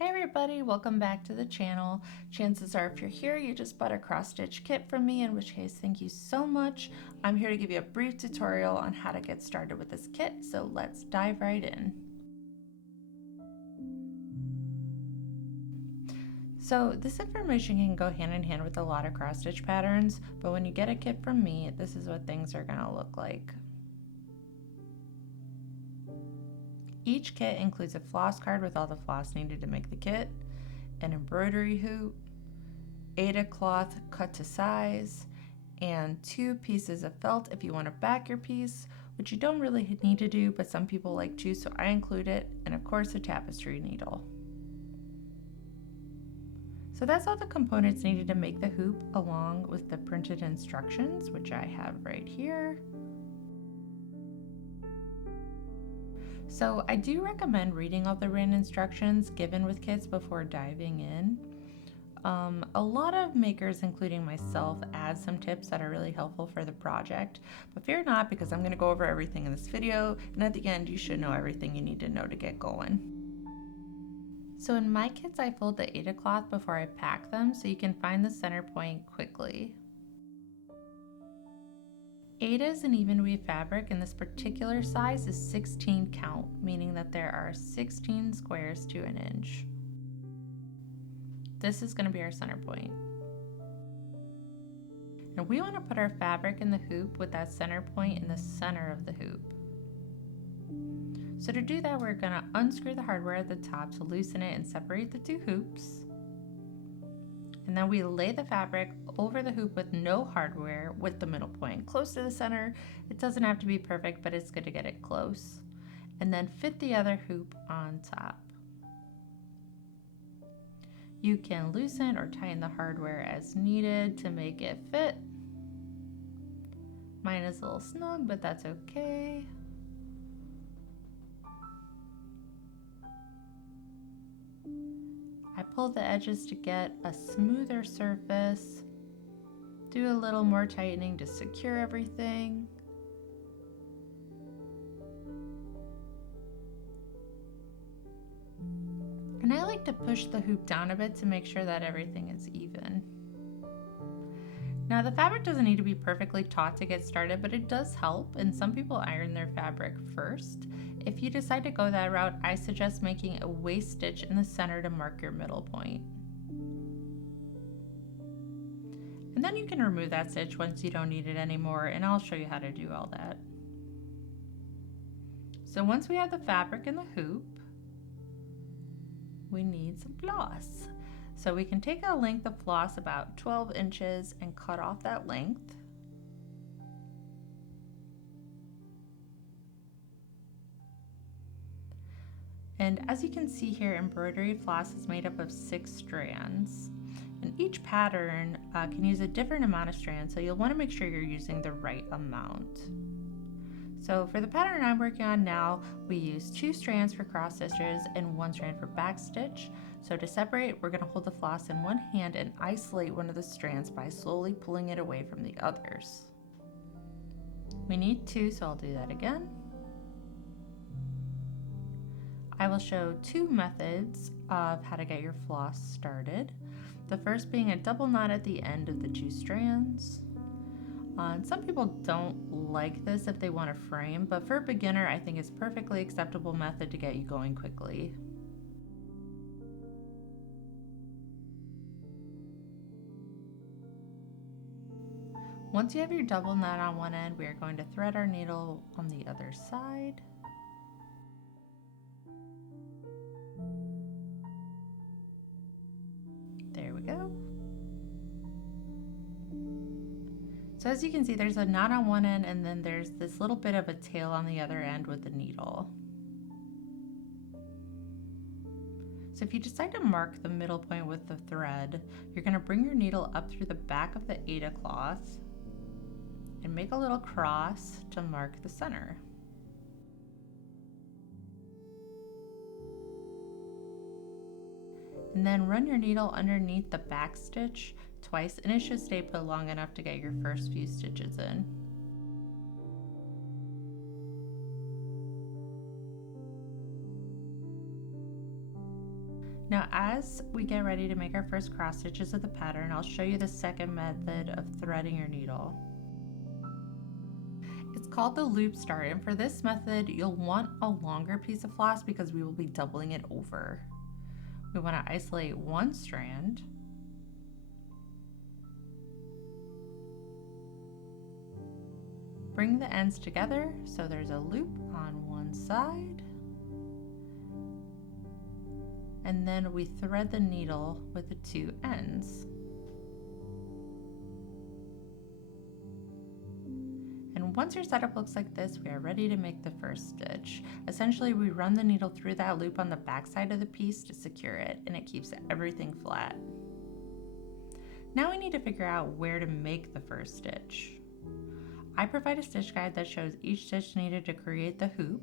Hey everybody, welcome back to the channel. Chances are if you're here, you just bought a cross-stitch kit from me, in which case thank you so much. I'm here to give you a brief tutorial on how to get started with this kit, so let's dive right in. So this information can go hand in hand with a lot of cross-stitch patterns, but when you get a kit from me, this is what things are gonna look like. Each kit includes a floss card with all the floss needed to make the kit, an embroidery hoop, Aida cloth cut to size, and 2 pieces of felt if you want to back your piece, which you don't really need to do, but some people like to, so I include it, and of course a tapestry needle. So that's all the components needed to make the hoop, along with the printed instructions, which I have right here. So I do recommend reading all the written instructions given with kits before diving in. A lot of makers, including myself, add some tips that are really helpful for the project, but fear not, because I'm going to go over everything in this video, and at the end you should know everything you need to know to get going. So in my kits I fold the Aida cloth before I pack them so you can find the center point quickly. Aida is an even weave fabric, and this particular size is 16 count, meaning that there are 16 squares to an inch. This is going to be our center point. And we want to put our fabric in the hoop with that center point in the center of the hoop. So to do that, we're going to unscrew the hardware at the top to loosen it and separate the 2 hoops. And then we lay the fabric over the hoop with no hardware, with the middle point close to the center. It doesn't have to be perfect, but it's good to get it close. And then fit the other hoop on top. You can loosen or tighten the hardware as needed to make it fit. Mine is a little snug, but that's okay. I pull the edges to get a smoother surface. Do a little more tightening to secure everything. And I like to push the hoop down a bit to make sure that everything is even. Now the fabric doesn't need to be perfectly taut to get started, but it does help, and some people iron their fabric first. If you decide to go that route, I suggest making a waist stitch in the center to mark your middle point. And then you can remove that stitch once you don't need it anymore, and I'll show you how to do all that. So once we have the fabric in the hoop, we need some floss. So we can take a length of floss about 12 inches and cut off that length. And as you can see here, embroidery floss is made up of 6 strands. And each pattern can use a different amount of strands, so you'll want to make sure you're using the right amount. So for the pattern I'm working on now, we use 2 strands for cross stitches and 1 strand for back stitch. So to separate, we're going to hold the floss in one hand and isolate one of the strands by slowly pulling it away from the others. We need 2, so I'll do that again. I will show 2 methods of how to get your floss started. The first being a double knot at the end of the 2 strands. And some people don't like this if they want to frame, but for a beginner, I think it's a perfectly acceptable method to get you going quickly. Once you have your double knot on one end, we are going to thread our needle on the other side. There we go. So as you can see, there's a knot on one end, and then there's this little bit of a tail on the other end with the needle. So if you decide to mark the middle point with the thread, you're going to bring your needle up through the back of the Aida cloth and make a little cross to mark the center. And then run your needle underneath the back stitch twice, and it should stay put long enough to get your first few stitches in. Now, as we get ready to make our first cross stitches of the pattern, I'll show you the second method of threading your needle. It's called the loop start, and for this method, you'll want a longer piece of floss because we will be doubling it over. We want to isolate one strand. Bring the ends together so there's a loop on one side. And then we thread the needle with the two ends. And once your setup looks like this, we are ready to make the first stitch. Essentially, we run the needle through that loop on the back side of the piece to secure it, and it keeps everything flat. Now we need to figure out where to make the first stitch. I provide a stitch guide that shows each stitch needed to create the hoop.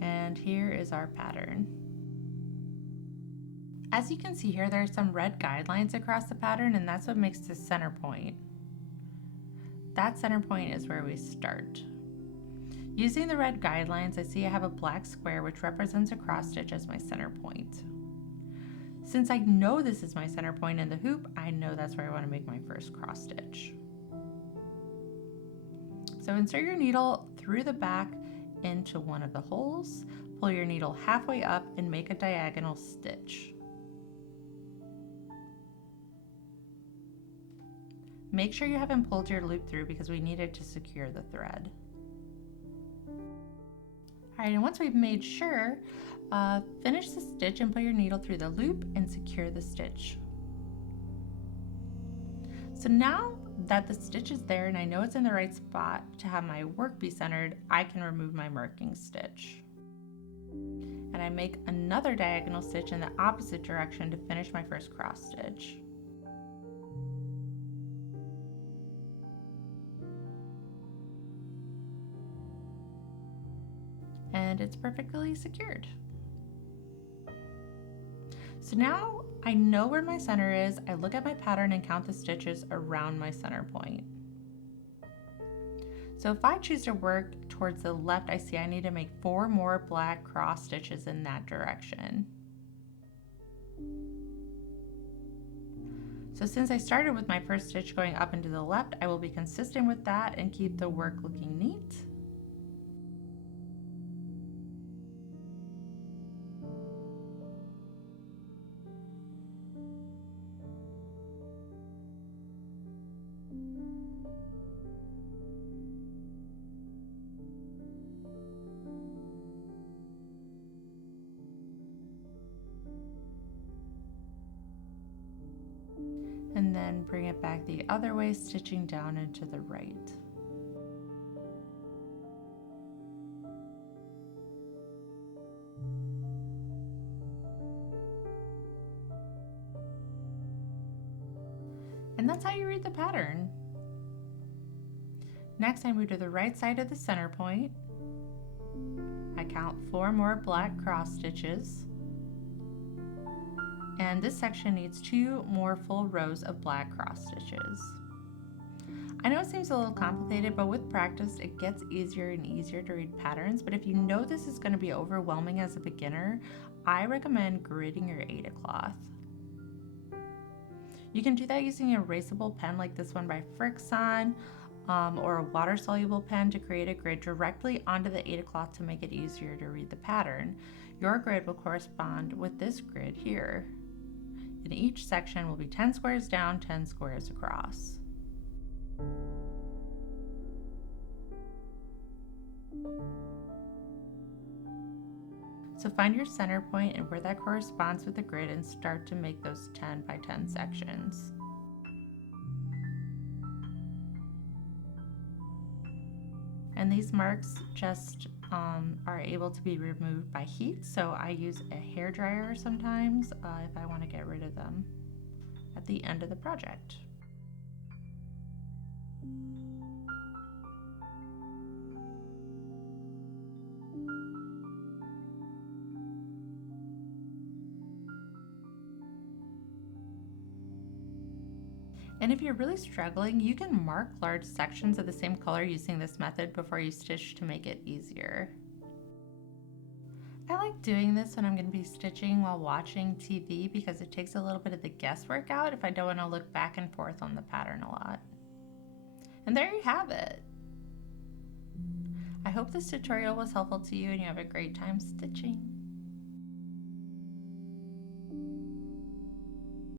And here is our pattern. As you can see here, there are some red guidelines across the pattern, and that's what makes the center point. That center point is where we start. Using the red guidelines, I see I have a black square which represents a cross stitch as my center point. Since I know this is my center point in the hoop, I know that's where I want to make my first cross stitch. So insert your needle through the back into one of the holes, pull your needle halfway up and make a diagonal stitch. Make sure you haven't pulled your loop through because we need it to secure the thread. Alright, and once we've made sure, finish the stitch and put your needle through the loop and secure the stitch. So now that the stitch is there and I know it's in the right spot to have my work be centered, I can remove my marking stitch. And I make another diagonal stitch in the opposite direction to finish my first cross stitch. And it's perfectly secured. So now I know where my center is. I look at my pattern and count the stitches around my center point. So if I choose to work towards the left, I see I need to make 4 more black cross stitches in that direction. So since I started with my first stitch going up and to the left, I will be consistent with that and keep the work looking neat. And then bring it back the other way, stitching down and to the right. And that's how you read the pattern. Next, I move to the right side of the center point. I count 4 more black cross stitches. And this section needs 2 more full rows of black cross stitches. I know it seems a little complicated, but with practice it gets easier and easier to read patterns. But if you know this is going to be overwhelming as a beginner, I recommend gridding your Aida cloth. You can do that using an erasable pen like this one by Frixon, or a water-soluble pen to create a grid directly onto the Aida cloth to make it easier to read the pattern. Your grid will correspond with this grid here. And each section will be 10 squares down, 10 squares across. So find your center point and where that corresponds with the grid and start to make those 10 by 10 sections. And these marks just are able to be removed by heat, so I use a hair dryer sometimes if I want to get rid of them at the end of the project. And if you're really struggling, you can mark large sections of the same color using this method before you stitch to make it easier. I like doing this when I'm going to be stitching while watching TV because it takes a little bit of the guesswork out if I don't want to look back and forth on the pattern a lot. And there you have it. I hope this tutorial was helpful to you and you have a great time stitching.